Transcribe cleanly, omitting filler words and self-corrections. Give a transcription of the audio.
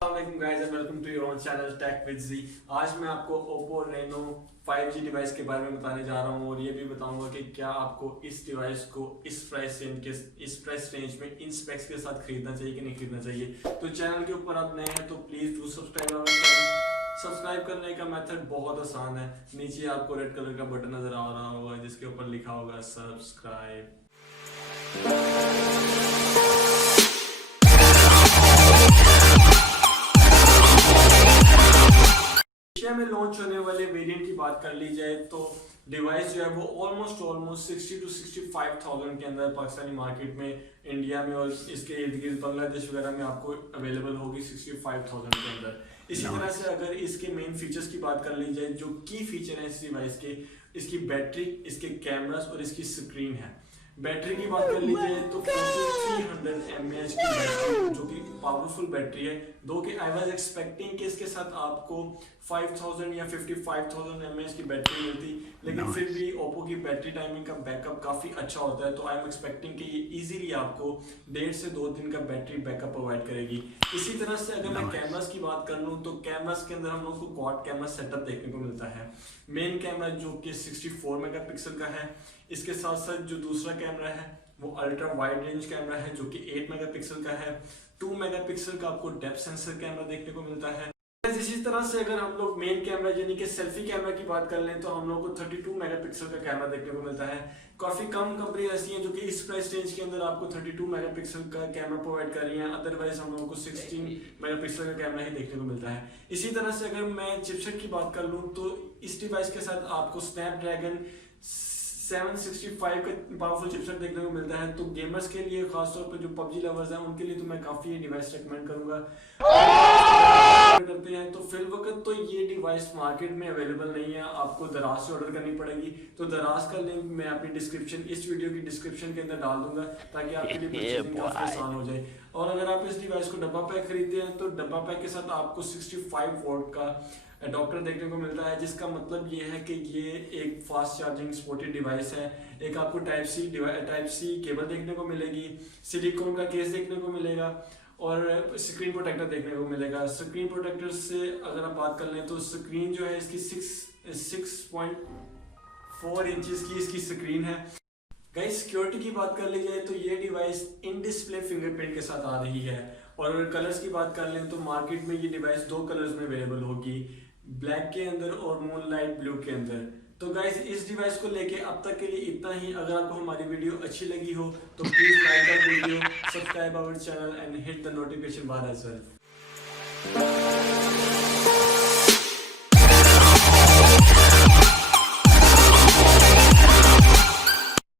Guys and welcome to your own channel tech with G. आज मैं आपको Oppo Reno 5G device के बारे में बताने जा रहा हूं और ये भी बताऊंगा कि क्या आपको इस डिवाइस को इस प्राइस रेंज में इन स्पेक्स के साथ खरीदना चाहिए कि नहीं खरीदना चाहिए। तो चैनल के ऊपर आप नए हैं तो please do subscribe our channel. Subscribe करने का मेथड बहुत आसान है, नीचे आपको रेड कलर का बटन नजर आ रहा होगा जिसके ऊपर लिखा होगा सब्सक्राइब। एशिया में लॉन्च होने वाले वेरिएंट की बात कर ली जाए तो डिवाइस जो है वो ऑलमोस्ट 60 to 65,000 के अंदर पाकिस्तानी मार्केट में, इंडिया में और इसके इर्द गिर्द बांग्लादेश वगैरह में आपको अवेलेबल होगी 65,000 के अंदर। इसी तरह से अगर इसके मेन फीचर्स की बात कर ली जाए, जो की फीचर है इस डिवाइस के, इसकी बैटरी, इसके कैमरास और इसकी स्क्रीन है। बैटरी की बात कर ली जाए तो 4300 mAh की बैटरी जो कि पावरफुल बैटरी है, दो कि आई वाज एक्सपेक्टिंग कि इसके साथ आपको 5000 या 55,000 mAh की बैटरी मिलती, लेकिन फिर भी ओप्पो की बैटरी टाइमिंग का बैकअप काफ़ी अच्छा होता है, तो आई एम एक्सपेक्टिंग कि ये इजीली आपको 1.5 से 2 दिन का बैटरी बैकअप प्रोवाइड करेगी। इसी तरह से अगर मैं कैमरास की बात कर लूँ तो कैमरास के अंदर हम लोग को क्वाड कैमरा सेटअप देखने को मिलता है। मेन कैमरा जो कि 64 मेगापिक्सल का है, इसके साथ साथ जो दूसरा कैमरा है वो अल्ट्रा वाइड रेंज कैमरा है जो कि 8 मेगापिक्सल का है। 2 मेगापिक्सल का आपको डेप्थ सेंसर कैमरा देखने को मिलता है। इसी तरह से अगर हम लोग मेन कैमरा यानी कि सेल्फी कैमरा की बात कर लें तो हम लोग को 32 मेगापिक्सल का कैमरा देखने को मिलता है। काफी कम कंपनी ऐसी हैं जो कि इस प्राइस रेंज के अंदर आपको 32 मेगापिक्सल का कैमरा प्रोवाइड कर रही हैं, अदरवाइज हम लोगों को 16 मेगापिक्सल का कैमरा ही देखने को मिलता है। इसी तरह से अगर मैं चिपसेट की बात कर लूँ तो इस डिवाइस के साथ आपको स्नैपड्रैगन 765 का पावरफुल चिपसेट देखने को मिलता है। तो गेमर्स के लिए, खासतौर पर जो पबजी लवर्स हैं उनके लिए तो मैं काफी ये डिवाइस रेकमेंड करूंगा। करते हैं तो फिल वक्त तो ये डिवाइस मार्केट में अवेलेबल नहीं है, आपको दराज से ऑर्डर करनी पड़ेगी। तो दराज का लिंक मैं अपनी इस वीडियो की डिस्क्रिप्शन के अंदर डाल दूंगा ताकि आपके लिए परचेजिंग काफी आसान हो जाए। और अगर आप इस डिवाइस को डब्बा पैक खरीदते हैं तो डब्बा पैक के साथ आपको 65 वोल्ट का अडॉप्टर देखने को मिलता है, जिसका मतलब ये है कि ये एक फास्ट चार्जिंग सपोर्टेड डिवाइस है। एक आपको टाइप सी केबल देखने को मिलेगी, सिलिकॉन का केस देखने को मिलेगा और स्क्रीन प्रोटेक्टर देखने को मिलेगा। स्क्रीन प्रोटेक्टर से अगर आप बात कर लें तो स्क्रीन जो है इसकी 6.4 इंचेस की इसकी स्क्रीन है। गाइस सिक्योरिटी की बात कर ली जाए तो ये डिवाइस इन डिस्प्ले फिंगरप्रिंट के साथ आ रही है। और अगर कलर्स की बात कर लें तो मार्केट में ये डिवाइस 2 कलर्स में अवेलेबल होगी, ब्लैक के अंदर और मूनलाइट ब्लू के अंदर। तो गाइस इस डिवाइस को लेके अब तक के लिए इतना ही। अगर आपको हमारी वीडियो अच्छी लगी हो तो please like our video, subscribe our channel and hit the notification bar as well.